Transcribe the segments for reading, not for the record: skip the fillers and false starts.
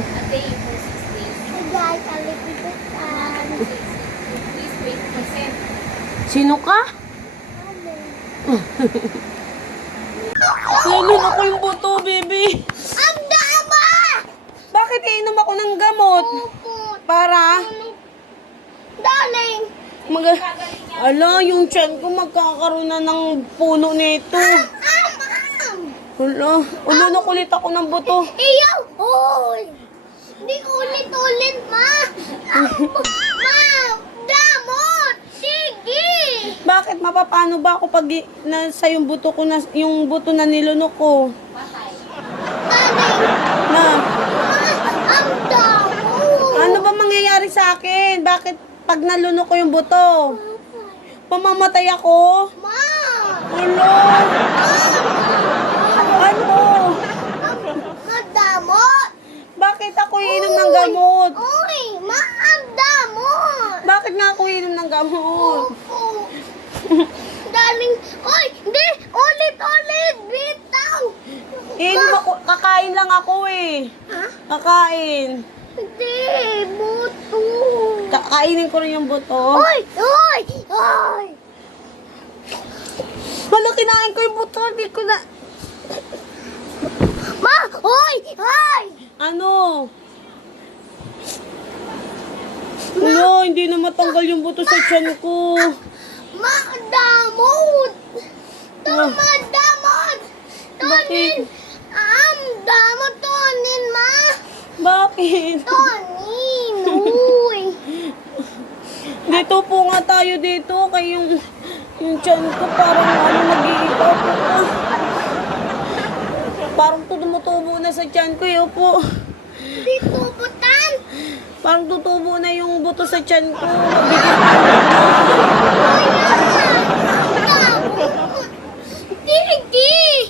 A day for 6 days. Guys, alipitan. Please wait consent. Sino ka? Inom ako yung buto, baby. Ang dama! Bakit iinom ako ng gamot? Para? Darling! Ala, yung tiyan ko magkakaroon na ng puno nito. Ala, ulunok ulit ako ng buto. Iyaw! Hoy! Di ulit-ulit, ma! Ma! Damot! Sige! Bakit mapapano ba ako pag nasa yung buto ko na yung buto na nilunok ko? Darling! Na, Ang damot! ano ba mangyayari sa akin? Bakit pag nalunok ko yung buto? Pamamatay ako? Ma! Ala! Ano? Ang damot! Bakit ako iinom ng gamot? Uy! Ma! Ang damot! Bakit nga ako iinom ng gamot? Opo. Darling! Uy! Hindi! Ulit-ulit! Bitaw! Iinom ako, kakain lang ako eh. Ha? Kakain. Hindi! Buto! Kakainin ko rin yung buto. Uy! Uy! Uy! Hala, kinain ko yung buto. Hindi ko na... Ma! Uy! Uy! Ano? Ano, hindi na matanggal yung buto sa tiyan ko. Ma! Damot! Ah, Damot! bakit? Damot! Tonin, ma! Bakit? Tonin! Uy! Dito po nga tayo dito. Kaya yung tiyan ko parang ano, nag-iipaw po ka. Parang tumutubo na sa tiyan ko. Yo po. Dito butan! Parang tutubo na yung buto sa tiyan ko. Mabigil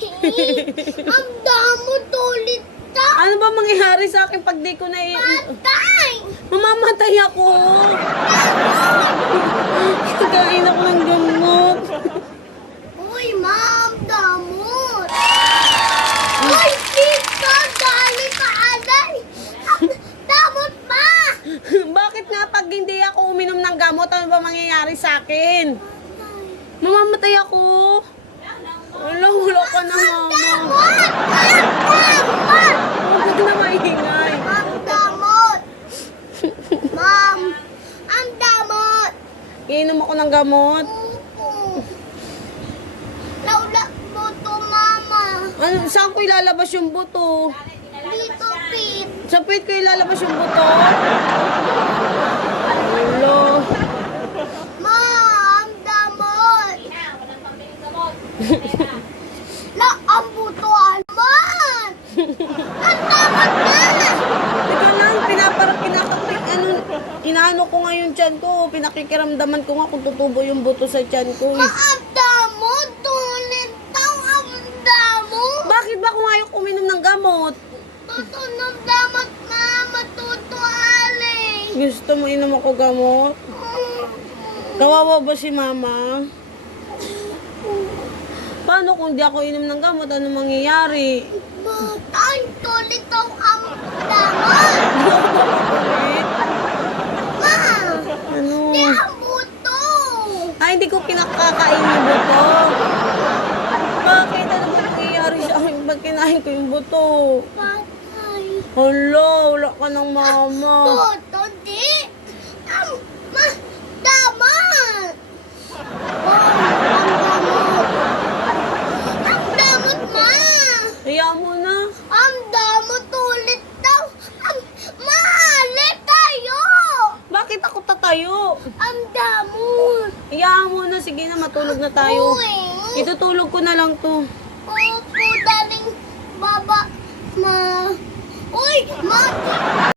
Ang damot ulit ta! Ano ba mangyayari sa akin pag di ko na Patay! mamamatay ako. Kakain ako ng gamot. Uy, ma'am, damot! Uy, tita, dali ka, aday! Damot pa! Bakit nga pag hindi ako uminom ng gamot, ano ba mangyayari sa akin? Mamamatay ako. Wala ka na, mama. Damot! Damot! Huwag na maingay. Ang damot! Ma'am, ang damot! Iinom ako ng gamot. Laula mo to, mama. Ano, saan ko ilalabas yung buto? Dito, Pete. Sa pit ko ilalabas yung buto? Hello. Ma, ang damot. Ang butuan, man. Ang damot na. Ito lang, inaano ko nga yung tiyan ko. Pinakikiramdaman ko nga kung tutubo yung buto sa tiyan ko. Ma, ang damot. Tulit daw ang damot. Bakit ba kung ayaw uminom ng gamot? Tutunog damot na matutuali. Gusto mo inom ako gamot? Kawawa ba si mama? Paano kung di ako inom ng gamot? Ano mangyayari? Ay, tulit daw ang damot. Ulit? Ma, Ano? di ang buto. Ay, hindi ko kinakakain yung buto. Bakit? Ano ba nangyayari sa akin pag kinain ko yung buto? Patay. Hala, wala ka ng mama. Buto, di. Ma, damot. Ang damot, ma. Kaya mo na. Ang damot ulit daw. Maalit tayo. Bakit ako tatayo? Ang damot. Kaya mo na. Sige na, matulog na tayo. Uy. Itutulog ko na lang to. Opo, daling baba na. Uy, mati.